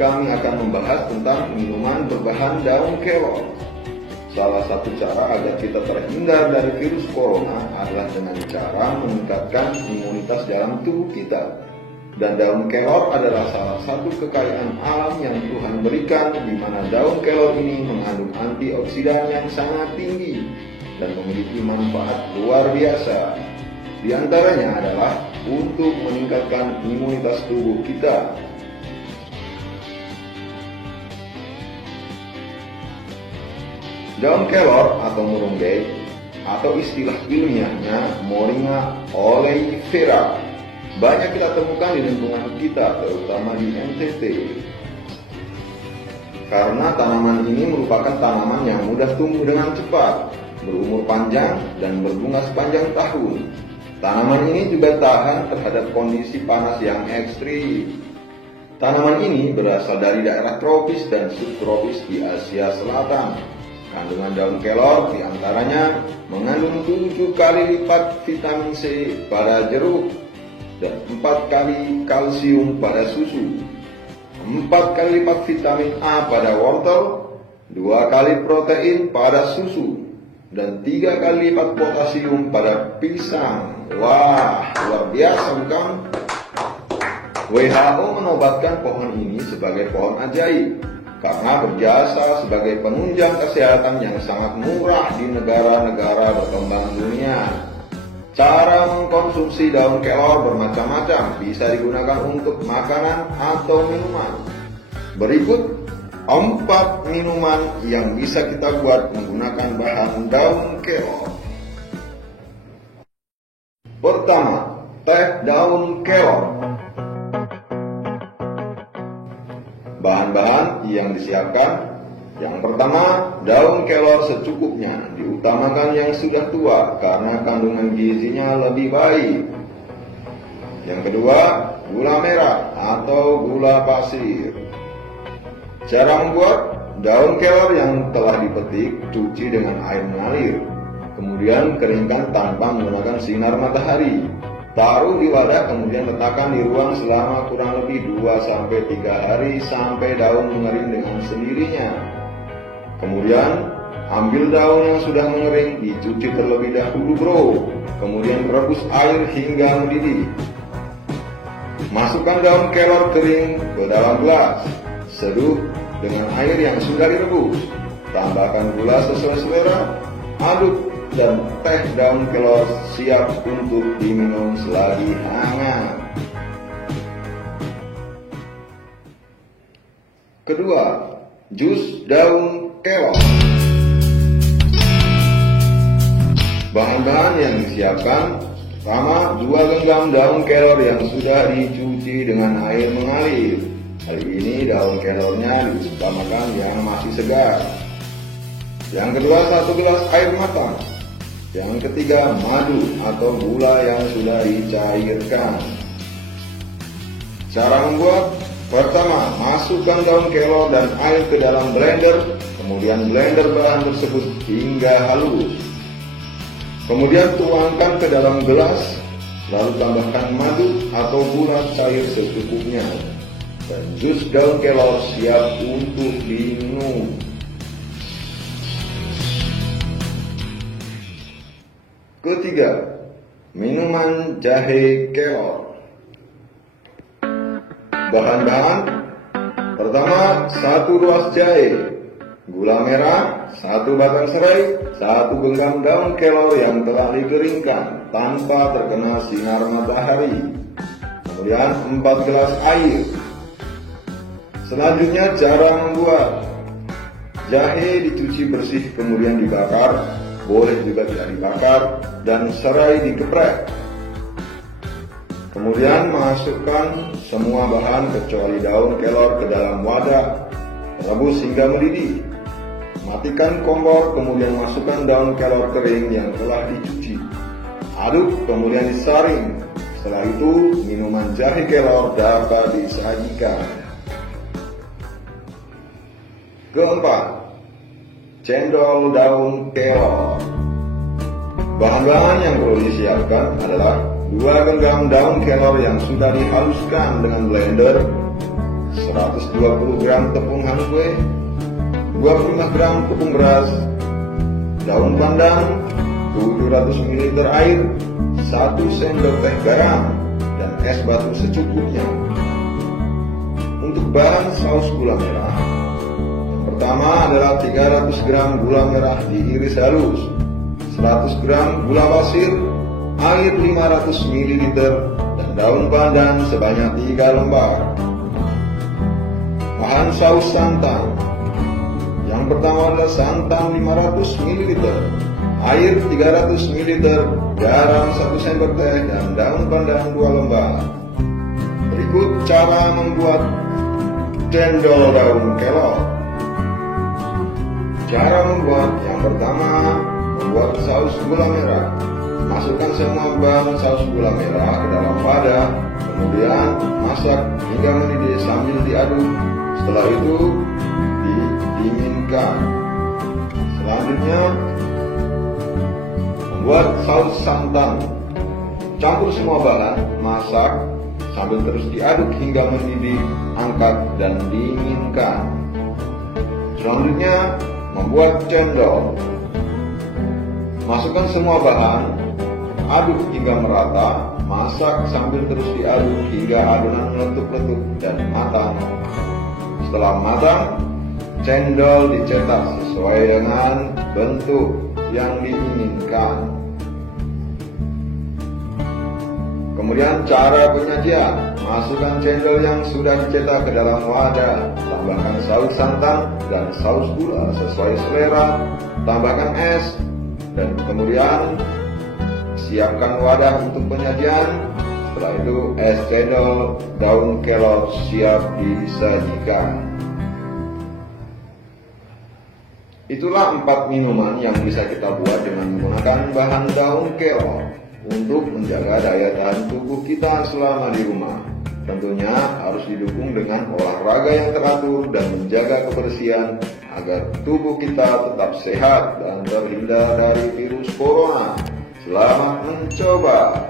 kami akan membahas tentang minuman berbahan daun kelor. Salah satu cara agar kita terhindar dari virus corona adalah dengan cara meningkatkan imunitas dalam tubuh kita. Dan daun kelor adalah salah satu kekayaan alam yang Tuhan berikan, di mana daun kelor ini mengandung antioksidan yang sangat tinggi dan memiliki manfaat luar biasa. Di antaranya adalah untuk meningkatkan imunitas tubuh kita. Daun kelor atau murungge atau istilah ilmiahnya Moringa oleifera banyak kita temukan di lingkungan kita, terutama di NTT. Karena tanaman ini merupakan tanaman yang mudah tumbuh dengan cepat, berumur panjang, dan berbunga sepanjang tahun. Tanaman ini juga tahan terhadap kondisi panas yang ekstrim. Tanaman ini berasal dari daerah tropis dan subtropis di Asia Selatan. Kandungan daun kelor diantaranya mengandung 7 kali lipat vitamin C pada jeruk dan 4 kali kalsium pada susu, 4 kali lipat vitamin A pada wortel, 2 kali protein pada susu, dan 3 kali lipat potasium pada pisang. Wah, luar biasa bukan? WHO menobatkan pohon ini sebagai pohon ajaib karena berjasa sebagai penunjang kesehatan yang sangat murah di negara-negara berkembang dunia. Cara mengkonsumsi daun kelor bermacam-macam, bisa digunakan untuk makanan atau minuman. Berikut 4 minuman yang bisa kita buat menggunakan bahan daun kelor. Pertama, teh daun kelor. Bahan-bahan yang disiapkan: yang pertama, daun kelor secukupnya, diutamakan yang sudah tua karena kandungan gizinya lebih baik. Yang kedua, gula merah atau gula pasir. Cara membuat: daun kelor yang telah dipetik, cuci dengan air mengalir, kemudian keringkan tanpa menggunakan sinar matahari. Taruh di wadah, kemudian letakkan di ruang selama kurang lebih 2-3 hari sampai daun mengering dengan sendirinya. Kemudian ambil daun yang sudah mengering, dicuci terlebih dahulu bro. Kemudian rebus air hingga mendidih. Masukkan daun kelor kering ke dalam gelas. Seduh dengan air yang sudah direbus. Tambahkan gula sesuai selera. Aduk dan teh daun kelor siap untuk diminum selagi hangat. Kedua, jus daun kelor. Bahan-bahan yang disiapkan: pertama, 2 genggam daun kelor yang sudah dicuci dengan air mengalir. Kali ini daun kelornya diutamakan yang masih segar. Yang kedua, 1 gelas air matang. Yang ketiga, madu atau gula yang sudah dicairkan. Cara membuat: pertama, masukkan daun kelor dan air ke dalam blender, kemudian blender bahan tersebut hingga halus. Kemudian tuangkan ke dalam gelas, lalu tambahkan madu atau gula cair secukupnya. Dan jus daun kelor siap untuk diminum. Ketiga, minuman jahe kelor. Bahan-bahan: pertama, 1 ruas jahe, gula merah, 1 batang serai, 1 genggam daun kelor yang telah dikeringkan tanpa terkena sinar matahari. Kemudian 4 gelas air. Selanjutnya cara membuat: jahe dicuci bersih kemudian dibakar, boleh juga tidak dibakar, dan serai digeprek. Kemudian masukkan semua bahan kecuali daun kelor ke dalam wadah, rebus hingga mendidih. Matikan kompor, kemudian masukkan daun kelor kering yang telah dicuci. Aduk, kemudian disaring. Setelah itu, minuman jahe kelor dapat disajikan. Keempat, cendol daun kelor. Bahan-bahan yang perlu disiapkan adalah 2 genggam daun kelor yang sudah dihaluskan dengan blender, 120 gram tepung hangkwe, 25 gram tepung beras, daun pandan, 700 ml air, 1 sendok teh garam, dan es batu secukupnya. Untuk bahan saus gula merah, yang pertama adalah 300 gram gula merah diiris halus, 100 gram gula pasir, air 500 ml, dan daun pandan sebanyak 3 lembar. Bahan saus santan, yang pertama adalah santan 500 ml, air 300 ml, garam 1 sendok teh, dan daun pandan 2 lembar. Berikut cara membuat cendol daun kelor. Cara membuat, yang pertama, membuat saus gula merah. Masukkan semua bahan saus gula merah ke dalam wadah, kemudian masak hingga mendidih sambil diaduk. Setelah itu didinginkan. Selanjutnya, membuat saus santan. Campur semua bahan, masak sambil terus diaduk hingga mendidih, angkat dan dinginkan. Selanjutnya, membuat cendol. Masukkan semua bahan, aduk hingga merata, masak sambil terus diaduk hingga adonan meletup-letup dan matang. Setelah matang, cendol dicetak sesuai dengan bentuk yang diinginkan. Kemudian cara penyajian, masukkan cendol yang sudah dicetak ke dalam wadah, tambahkan saus santan dan saus gula sesuai selera, tambahkan es, dan kemudian siapkan wadah untuk penyajian. Setelah itu es cendol daun kelor siap disajikan. Itulah 4 minuman yang bisa kita buat dengan menggunakan bahan daun kelor untuk menjaga daya tahan tubuh kita selama di rumah. Tentunya harus didukung dengan olahraga yang teratur dan menjaga kebersihan agar tubuh kita tetap sehat dan terhindar dari virus corona. Selamat mencoba!